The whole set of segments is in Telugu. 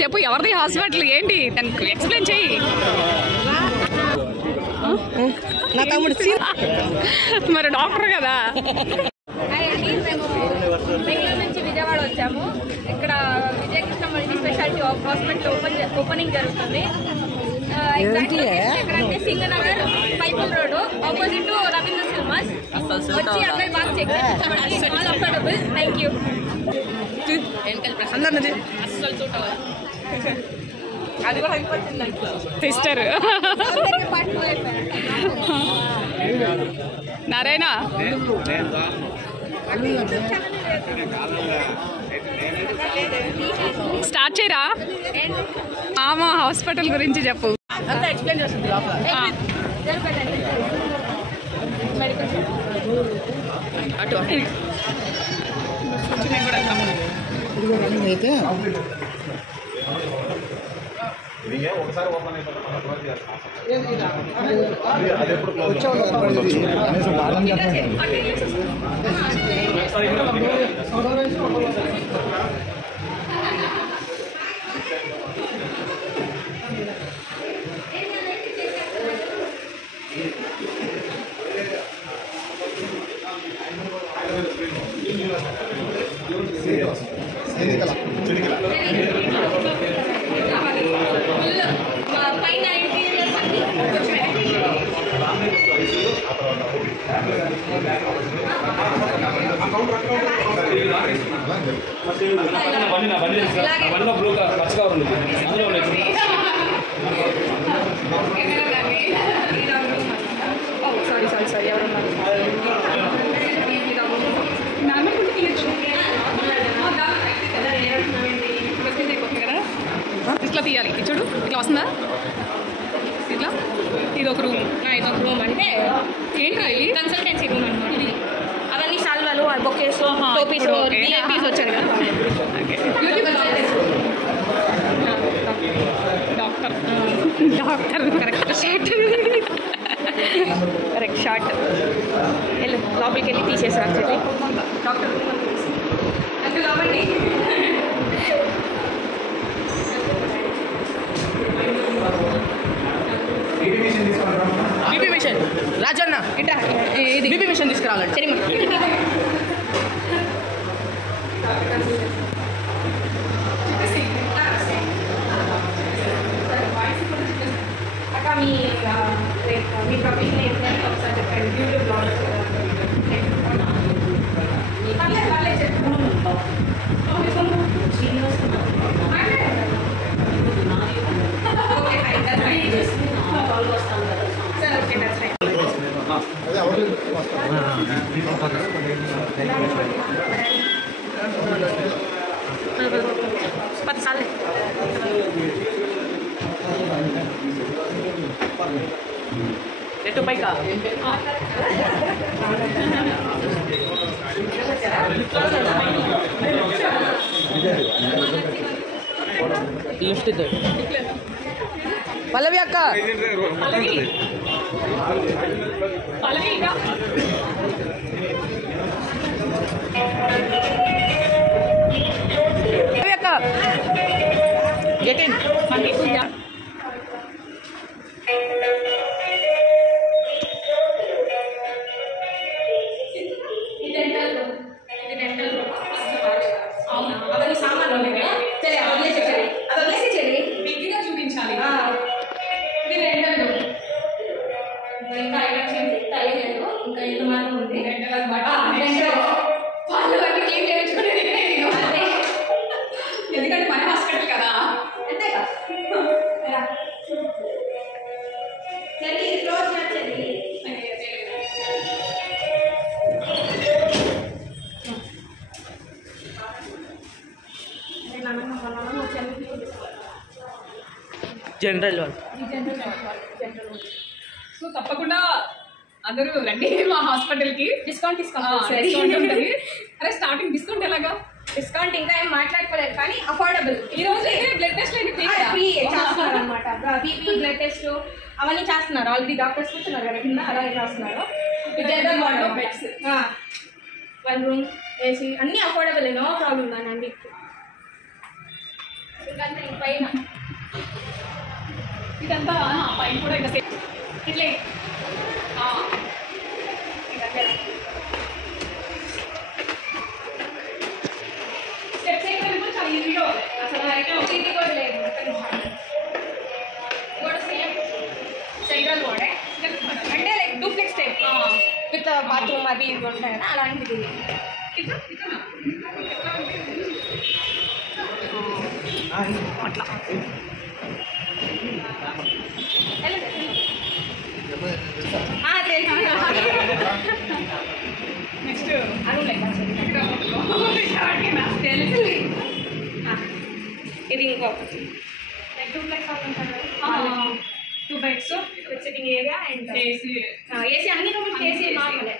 చెప్పు ఎవరిది హాస్పిటల్ ఏంటి దానికి ఎక్స్ప్లెయిన్ చెయ్యి. నా తమ్ముడు మరి డాక్టర్ కదా. బెంగళూరు నుంచి విజయవాడ వచ్చాము. ఇక్కడ Vijayakrishna multi specialty hospital opening జరుగుతుంది. ఎక్కడంటే సింగనగర్ పైపుల్ రోడ్ ఆపోజిట్ రవీంద్ర సినిమాస్. వచ్చి అబ్బాయి బాగా చెక్ చేసుకోండి. అఫోర్డబుల్. Thank you. అస్సలు సూట్ అవ్వాలి. అది కూడా అయిపోతుంది సిస్టర్ నారాయణ స్టార్ట్ చేయరా. ఆమా హాస్పిటల్ గురించి చెప్పు. ఎక్స్ప్లెయిన్ చేస్తుంది అయితే ఒకసారి ఓపెన్ సారీ ఎవరున్నారు ఇట్లా తీయాలి. చూడు ఇట్లా వస్తుందా ఇట్లా. ఇదొక రూమ్. ఇదొక రూమ్ అంటే ఏంటి కన్సల్టెన్సీ రూమ్ అనమాట. అవన్నీ సాల్వాలు బొకేస్ టోపీస్ డిఏపీస్ వచ్చారు కదా. Doctor doctor correct short correct short. వెళ్ళు లోపలికి వెళ్ళి తీసేసారు చెప్పి డాక్టర్ అంటే లోపలికి బీపీ మిషన్ రాజన్న ఇట్లా ఇది బీపీ మిషన్ తీసుకురావాలండి. సరే అక్క మీ ప్రొఫెషన్ ఏంటంటే ఒకసారి చెప్పండి. యూట్యూబ్లో ఎటు పైకా లిఫ్ట్ ఇద్దాం. పల్లవి అక్క పల్లవి అక్క 18 అవన్నీ సామాన్లు ఉన్నాయి. సరే వదిలేసేయండి. బిగ్గిగా చూపించాలి. ఇది రెండలు. ఇంకా ఐటమ్స్ లేదు. ఇంకా ఇల్లు మాత్రం ఉంది. రెండల వాళ్ళు అన్ని క్లీన్ చేయించుకునేది ఎందుకంటే మన హాస్పిటల్ కదా. అంతేగా సరే ఇది క్లోజ్ చేయండి. జనరల్ సో తప్పకుండా అందరూ రండి మా హాస్పిటల్కి. డిస్కౌంట్ డిస్కౌంట్ ఉంటుంది. అరే స్టార్టింగ్ డిస్కౌంట్ ఎలాగా? డిస్కౌంట్ ఇంకా ఏం మాట్లాడుకోలేదు కానీ అఫోర్డబుల్. ఈ రోజు బ్లడ్ టెస్ట్ ఫ్రీ చేస్తున్నారు అనమాట. బీపీ బ్లడ్ టెస్ట్ అవన్నీ చేస్తున్నారు. ఆల్రెడీ డాక్టర్స్ కూర్చున్నారు కదా కింద, అలాగే చేస్తున్నారు. బెడ్స్ 1 రూమ్ ఏసీ అన్నీ అఫోర్డబుల్. నో ప్రాబ్లం దానండి. పైన ఇదంతా పైన కూడా ఇంకా సేమ్ ఇట్లే స్టెప్స్ అయితే చాలా ఈజీగా ఉంది అసలు ఇది కూడా లేదు కూడా సేమ్ సెంట్రల్ కూడా అంటే like duplex type with bathroom అవి ఇవి ఉంటాయి కదా అలాంటిది అట్లా నెక్స్ట్ తెలుసు ఇది ఇంకొకటి duplex two beds with sitting area and AC AC అన్ని రూమ్స్ ఏసీ నార్మలే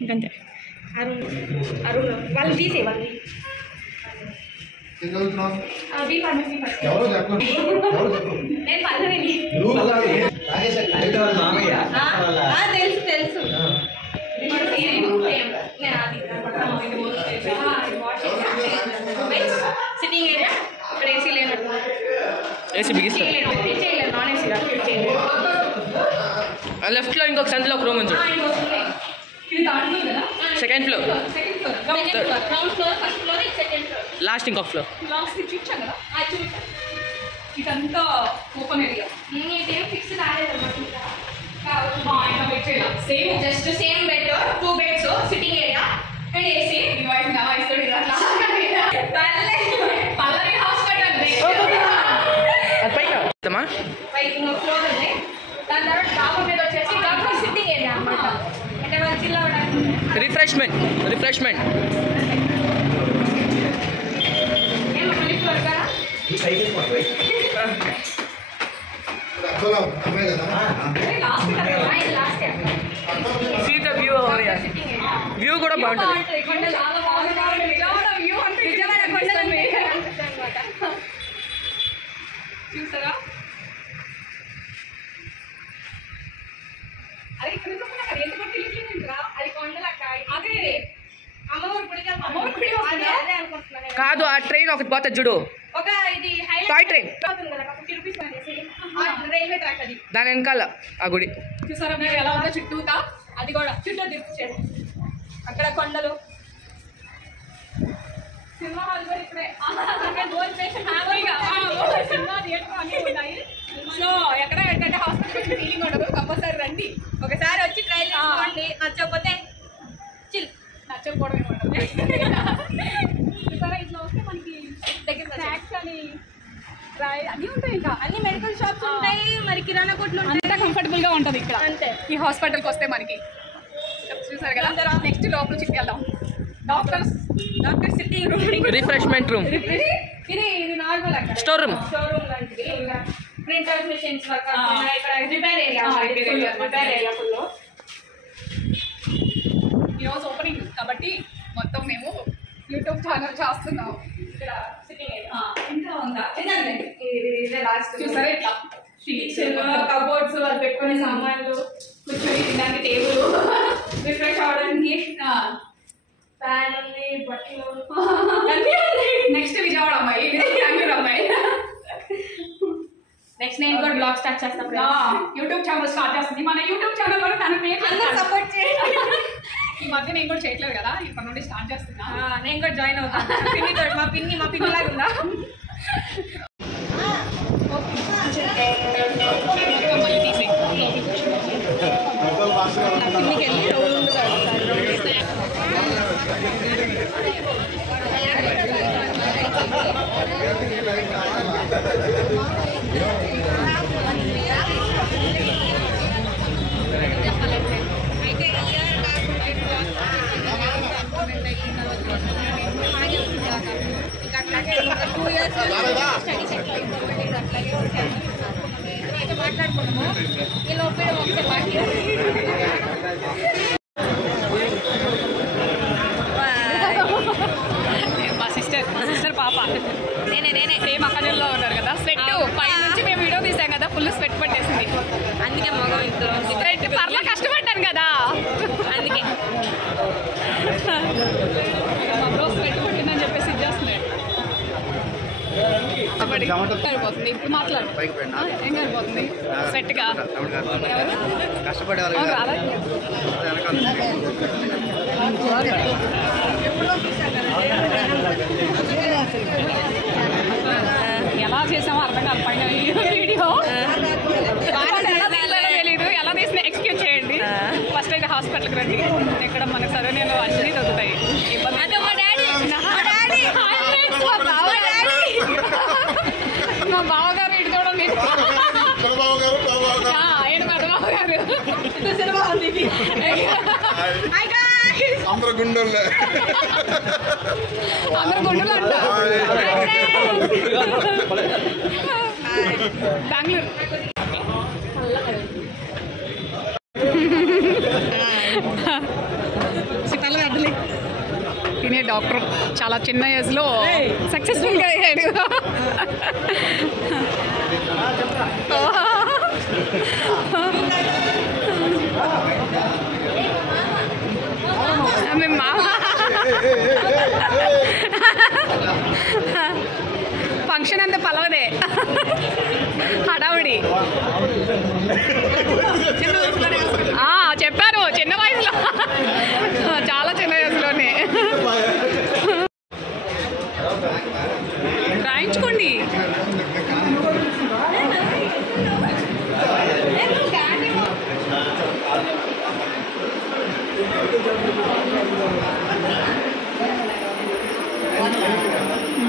ఇంకంతే ఆ రూమ్ వాళ్ళు తీసే వాళ్ళు బీ ఫార్మసీ ఫస్ట్ నేను పల్లవిని తెలుసు తెలుసు సిట్టింగ్ ఏరియా ఇక్కడ ఏసీ లేనట్టు ఏసీ బిగిస్తా చేయలేదు నాన్ ఏసీ లెఫ్ట్ లో ఇంకొక సందులో ఒక రూమ్ ఉంది ఇది దాంట్లో కదా second floor ground floor first floor second floor last ఇంకొక ఫ్లోర్ లాస్ట్ చూపించాం కదా చూసాను ఇదంతా ఓపెన్ ఏరియా ఇదేం ఫిక్స్ రాలేదన్నమాట ఇంకా వెయిట్ చేయాలి same just same bed 2 beds sitting area and AC device ఎలా ఇస్తాడు ఇట్లా పల్లవి హాస్పిటల్ పైకి ఇంకో ఫ్లోర్ ఉంది దాని తర్వాత డాబా మీద వచ్చేసి డాబా సిట్టింగ్ ఏరియా అన్నమాట అంటే వాళ్ళు చిల్ అవ్వడానికి రిఫ్రెష్మెంట్ ఏమో మళ్ళీ ఫ్లోర్ కదా last see the view sitting area view కూడా బాగుంటుంది కొండలు చాలా బాగుంటుంది వ్యూ అంటే నిజమైన కొండలు చూసారా అరే ఇక్కడ ఎందుకు తెలియట్లేదురా అది కొండలు అక్క అదే అమ్మవారి గుడి అమ్మవారి గుడి అదే అదే అనుకుంటున్నాను కాదు ఆ ట్రైన్ ఒకటి పోతుంది చూడు ఒక ఇది టాయ్ ట్రైన్ అవుతుంది కదా 50 రూపీస్ అనేసి రైల్వే ట్రాక్ అది దాని వెనకాల ఆ గుడి చూసారా మీరు ఎలా ఉందో చుట్టూతా అది కూడా చుట్టూ తిప్పించాడు అక్కడ కొండలు సినిమా హాల్ కూడా ఇప్పుడే సినిమా థియేటర్ అన్నీ ఉన్నాయి సో ఎక్కడ ఏంటంటే హాస్పిటల్ ఫీలింగ్ ఉండదు కంపల్సరీ రండి ఒకసారి వచ్చి ట్రై చేసుకోండి నచ్చకపోతే చిల్ నచ్చకపోవడం ఏమంటుంది చూసారా ఇట్లా వస్తే మనకి దగ్గర స్నాక్స్ అని అన్నీ ఉంటాయి ఇంకా అన్ని మెడికల్ షాప్స్ ఉంటాయి మరి కిరాణా కొట్లు ఉంటాయి అంతా కంఫర్టబుల్ గా ఉంటుంది ఇక్కడ అంతే ఈ హాస్పిటల్కి వస్తే మనకి చూసారు కదా నెక్స్ట్ లోపల చిక్కెళ్దాం doctor sitting room refreshment room ఇది నార్మల్ అక్కడ స్టోర్ రూమ్ షోరూమ్ లాంటిది ప్రింటర్ మిషన్స్ వర్క్ ఇక్కడ repair area repair area. Full ఈరోజు ఓపెనింగ్ కాబట్టి మొత్తం మేము యూట్యూబ్ ఛానల్ చేస్తున్నాం ఇక్కడ సిట్టింగ్ ఏరియా ఇంకా ఉందా ఇది లాస్ట్ చూసారా ఇట్లా కిచెన్ కబోర్డ్స్ వాళ్ళు పెట్టుకునే సామాన్లు కూర్చొని తినడానికి టేబుల్ రిఫ్రెష్ అవడానికి ఫ్యాన్ ఉంది బట్టలు నెక్స్ట్ విజయవాడ అమ్మాయి బెంగళూరు అమ్మాయి నెక్స్ట్ నేను కూడా బ్లాగ్ స్టార్ట్ చేస్తాం యూట్యూబ్ ఛానల్ స్టార్ట్ చేస్తుంది మన యూట్యూబ్ ఛానల్ కూడా తనకి అందరూ సపోర్ట్ చేయండి ఈ మధ్య నేను కూడా చేయట్లేదు కదా ఇప్పటి నుండి స్టార్ట్ చేస్తున్నా నేను కూడా జాయిన్ అవుతాను పిన్నితో మా పిన్ని లాగా ఉందా మళ్ళీ తీసి పిన్నికి వెళ్ళి రౌండ్గా అట్లాగే 2 years స్టడీ సెటిల్ అయిపోయింది అట్లాగే అయితే మాట్లాడుకున్నాము ఈ లోపల ఒకసారి మా సిస్టర్ పాప నేనే సేమ్ అక్కజల్లో ఉన్నారు కదా స్వెట్ పై నుంచి మేము వీడియో తీసాం కదా ఫుల్ స్వెట్ పట్టేసింది అందుకే మగ స్వెట్ పర్లా కష్టపడ్డాను కదా అందుకే స్వెట్ పట్టిందని కష్టపడి సరిపోతుంది. ఇప్పుడు మాట్లాడు ఏం సరిపోతుంది సెట్గా కష్టపడే ఎలా చేసామో అర్థం కాదు పైన వీడియో తెలీదు. ఎలా తీసిన ఎక్స్క్యూజ్ చేయండి. ఫస్ట్ అయితే హాస్పిటల్కి రండి. ఇక్కడ మనకు సరైన అన్నీ దొరుకుతాయి. మా బావగారు ఇటు చూడండి. ఆయన పెద్ద బావగారు అందరు గుండెల్లో అంట బెంగళూరు. తినే డాక్టర్ చాలా చిన్న ఏజ్లో సక్సెస్ఫుల్గా అయ్యాడు. మేము ఫంక్షన్ అంతా పలవదే హడావుడి. చెప్పాను చిన్న వయసులో, చాలా చిన్న వయసులోనే. రాయించుకోండి.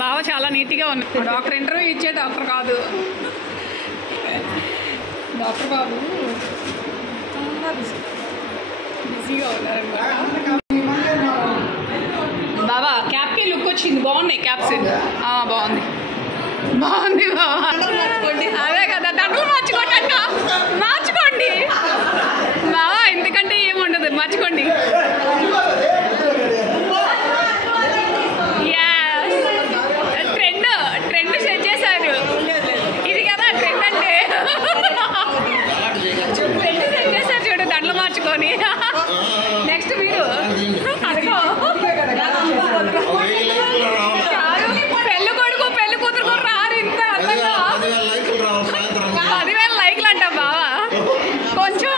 బావ చాలా నీట్గా ఉన్నాడు. డాక్టర్ ఇంటర్వ్యూ ఇచ్చే డాక్టర్ కాదు. డాక్టర్ బాబు బిజీగా ఉన్నారనమాట. బాబా క్యాప్కి లుక్ వచ్చింది. బాగున్నాయి క్యాప్స్. బాగుంది బాగుంది బాబా. అదే కదా దండలు మార్చుకోండి అక్క, మార్చుకోండి బాబా. ఎందుకంటే ఏముండదు, మార్చుకోండి. ట్రెండ్ సెట్ చేశారు. ఇది కదా ట్రెండ్ అంటే. ట్రెండ్ సెట్ చేశారు చూడు దండలు మార్చుకొని. నెక్స్ట్ మీరు అడుగు. పెళ్ళి కొడుకు పెళ్లి కూతురు రారు ఇంత అందంగా. 10,000 లైక్లు అంట బావా. కొంచెం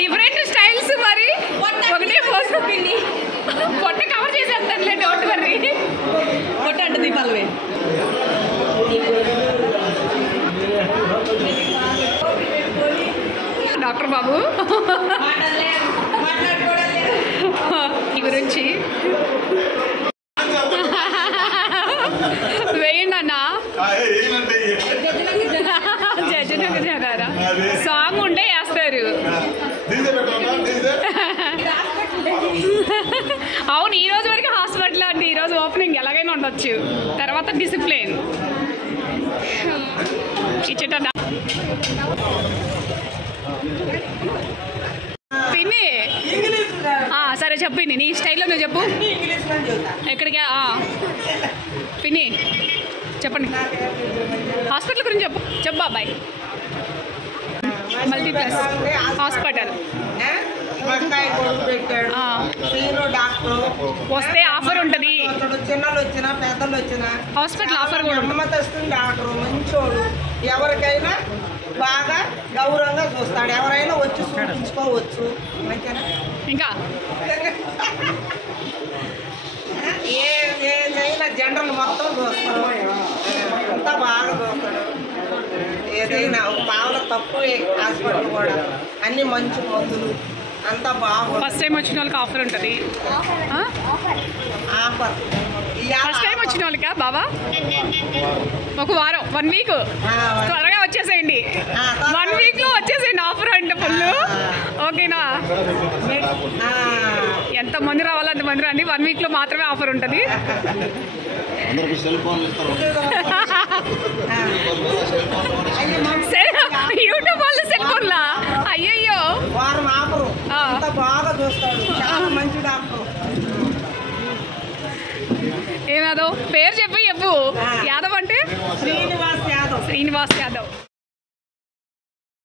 డిఫరెంట్ స్టైల్స్. మరి ఒకటే పోస్ట్ పొట్ట కవర్ చేసేస్తానులే, డోంట్ వర్రీ. పొట్ట అంటే దీపాలవే. డాక్టర్ బాబు ఈ గురించి వేయండి అన్న. జడ్జినగరా సాంగ్ ఉంటే వేస్తారు. అవును, ఈ రోజు వరకు హాస్పిటల్ అంటే ఈ రోజు ఓపెనింగ్ ఎలాగైనా ఉండొచ్చు. తర్వాత డిసిప్లిన్ ఇచ్చేట. పిన్ని సరే చెప్పింది నీ స్టైల్లో నువ్వు చెప్పు. ఎక్కడికి పిన్ని చెప్పండి. హాస్పిటల్ గురించి చెప్పు బాబాయ్. మల్టీప్లెక్స్ హాస్పిటల్ వస్తే ఆఫర్ ఉంటుంది. చిన్నలు వచ్చినా పెద్దలు వచ్చినా హాస్పిటల్ ఆఫర్ కూడా వస్తుంది. డాక్టర్ మంచోడు, ఎవరికైనా బాగా గౌరవంగా చూస్తాడు. ఎవరైనా వచ్చి చూపించుకోవచ్చు. ఇంకా ఏదైనా జనరల్ మొత్తం చూస్తాడు. అంతా బాగా చూస్తాడు. ఏదైనా పావుల తక్కువ హాస్పిటల్ కూడా అన్ని మంచి మందులు అంతా బాగుంది. ఫస్ట్ టైం వచ్చిన వాళ్ళకి ఆఫర్ ఉంటుంది. ఆఫర్ ఫస్ట్ టైం వచ్చిన వాళ్ళకా బాబా? ఒక వారం 1 వీక్ త్వరగా వచ్చేసేయండి. 1 వీక్లో వచ్చేసేయండి ఆఫర్ అంటే ఫుల్. ఓకేనా? ఎంతమంది రావాలో అంతమంది రండి. 1 వీక్లో మాత్రమే ఆఫర్ ఉంటుంది. యూట్యూబ్ వాళ్ళు సెల్ ఫోన్లా? అయ్యయ్యో, వారం ఆఫరు అంతా బాగా చూస్తాడు. చాలా మంచి డాక్టర్. ఏం యాదవ్ పేరు చెప్పు. యాదవ్ అంటే శ్రీనివాస్ యాదవ్.